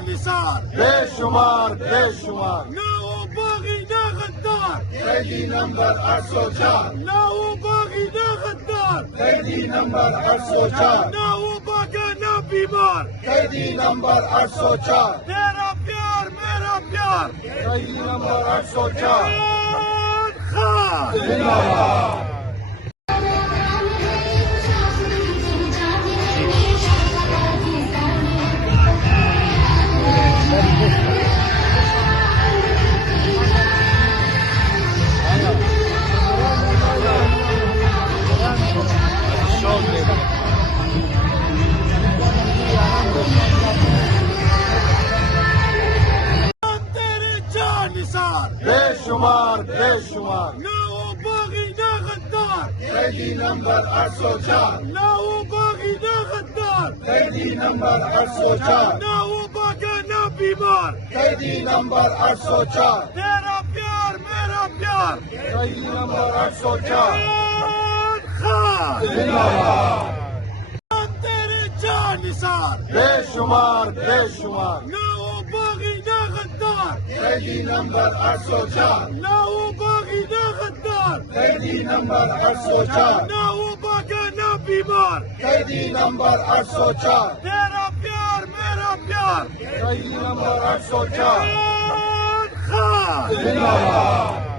निसार बेशुमार बेशुमार। ना वो बागी ना गद्दार, कैदी नंबर 804, ना वो बागी ना गद्दार, कैदी नंबर 804, ना वो बागा ना बीमार। कैदी नंबर 804, तेरा प्यार मेरा प्यार, कैदी नंबर 804 इमरान खान जिंदाबाद। तेरे जान निसार, बेशुमार बेशुमार। ना वो बागी ना गद्दार, कैदी नंबर 804, ना वो बागी ना गद्दार, कैदी नंबर 804, ना वो बागा ना बीमार। कैदी नंबर 804, तेरा प्यार मेरा प्यार, कैदी नंबर 804 इमरान खान जिंदाबाद। तेरे जान निसार, बेशुमार बेशुमार। ना वो बागी ना गद्दार, कैदी नंबर 804, ना वो बागी ना गद्दार, कैदी नंबर 804, ना वो बागा ना बीमार। कैदी नंबर 804, तेरा प्यार मेरा प्यार, कैदी नंबर 804 इमरान खान जिंदाबाद।